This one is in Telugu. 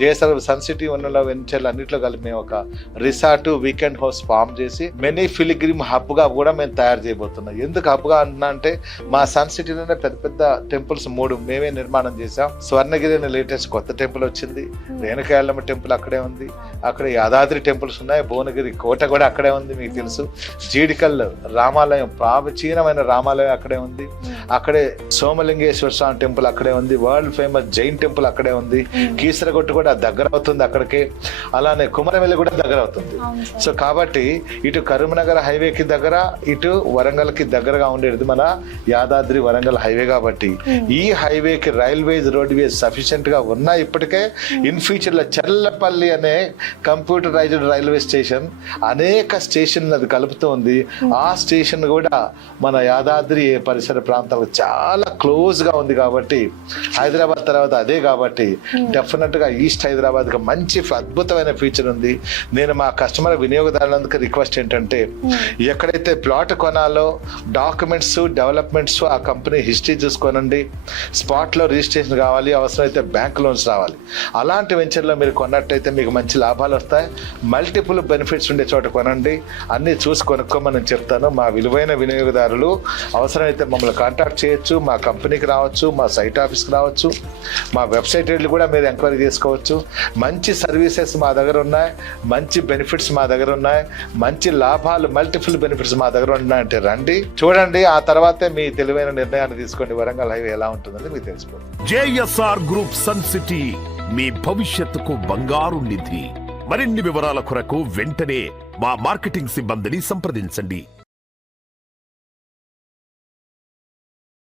జేఎస్ఆర్ సన్ సిటీ ఉన్న వెంచర్లు అన్నింటిలో కలిపి మేము ఒక రిసార్ట్ వీకెండ్ హౌస్ ఫామ్ చేసి మినీ ఫిలిగ్రిమ్ హబ్ గా కూడా మేము తయారు చేయబోతున్నాం. ఎందుకు హబ్ గా అంటున్నా అంటే మా సన్ సిటీలోనే పెద్ద పెద్ద టెంపుల్స్ 3 మేమే నిర్మాణం చేసాం. స్వర్ణగిరి అనే లేటెస్ట్ కొత్త టెంపుల్ వచ్చింది, రేణుకాయలమ్మ టెంపుల్ అక్కడే ఉంది, అక్కడ యాదాద్రి టెంపుల్స్ ఉన్నాయి, భువనగిరి కోట కూడా అక్కడే ఉంది మీకు తెలుసు, జీడికల్ రామాలయం ప్రాచీనమైన రామాలయం అక్కడే ఉంది, అక్కడే సోమలింగేశ్వర స్వామి టెంపుల్ అక్కడే ఉంది, వరల్డ్ ఫేమస్ జైన్ టెంపుల్ అక్కడే ఉంది, కీసరగొట్టు కూడా దగ్గర అవుతుంది అక్కడికి, అలానే కుమరవెల్లి కూడా దగ్గర అవుతుంది. సో కాబట్టి ఇటు కరీంనగర్ హైవేకి దగ్గర, ఇటు వరంగల్ కి దగ్గరగా ఉండేది మన యాదాద్రి వరంగల్ హైవే. కాబట్టి ఈ హైవేకి రైల్వేస్ రోడ్వేస్ సఫిషియెంట్ గా ఉన్నాయి ఇప్పటికే. ఇన్ ఫ్యూచర్ లో చెల్లపల్లి అనే కంప్యూటరైజ్డ్ రైల్వే స్టేషన్ అనేక స్టేషన్ అది కలుపుతూ ఉంది. ఆ స్టేషన్ కూడా మన యాదాద్రి పరిసర ప్రాంతాలకు చాలా క్లోజ్ గా ఉంది. కాబట్టి హైదరాబాద్ తర్వాత అదే కాబట్టి డెఫినెట్ గా ఈస్ట్ హైదరాబాద్ కి మంచి అద్భుతమైన ఫ్యూచర్ ఉంది. నేను మా కస్టమర్ వినియోగదారులందరికీ రిక్వెస్ట్ ఏంటంటే ఎక్కడైతే ప్లాట్ కొనాలో డాక్యుమెంట్స్ డెవలప్మెంట్స్ ఆ కంపెనీ హిస్టరీ చూసుకోనండి, స్పాట్ లో రిజిస్ట్రేషన్ కావాలి, అవసరమైతే బ్యాంక్ లోన్స్ రావాలి. అలాంటి వెంచర్లో మీరు కొన్నట్టయితే మీకు మంచి లాభాలు వస్తాయి. మల్టిపుల్ బెనిఫిట్స్ ఉండే చోట కొనండి, అన్ని చూసి కొనుక్కోమని నేను చెప్తాను. మా విలువైన వినియోగదారులు అవసరమైతే మమ్మల్ని కాంటాక్ట్ చేయొచ్చు, మా కంపెనీకి రావచ్చు, మా సైట్ ఆఫీస్కి రావచ్చు, మా వెబ్సైట్ వెళ్ళి కూడా మీరు ఎంక్వైరీ చేసుకోవచ్చు. మంచి సర్వీసెస్ మా దగ్గర ఉన్నాయి, మంచి బెనిఫిట్స్ మా దగ్గర ఉన్నాయి, మంచి లాభాలు మల్టిపుల్ బెనిఫిట్స్ మా దగ్గర ఉన్నాయంటే రండి, చూడండి. ఆ తర్వాతే మీ తెలివైన నిర్ణయాన్ని తీసుకోండి. వరంగల్ హైవే ఎలా ఉంటుందని మీకు తెలిసిపోతుంది. జేఎస్ఆర్ గ్రూప్ సన్ సిటీ మీ భవిష్యత్తుకు బంగారు నిధి. మరిన్ని వివరాల కొరకు వెంటనే మా మార్కెటింగ్ సిబ్బందిని సంప్రదించండి.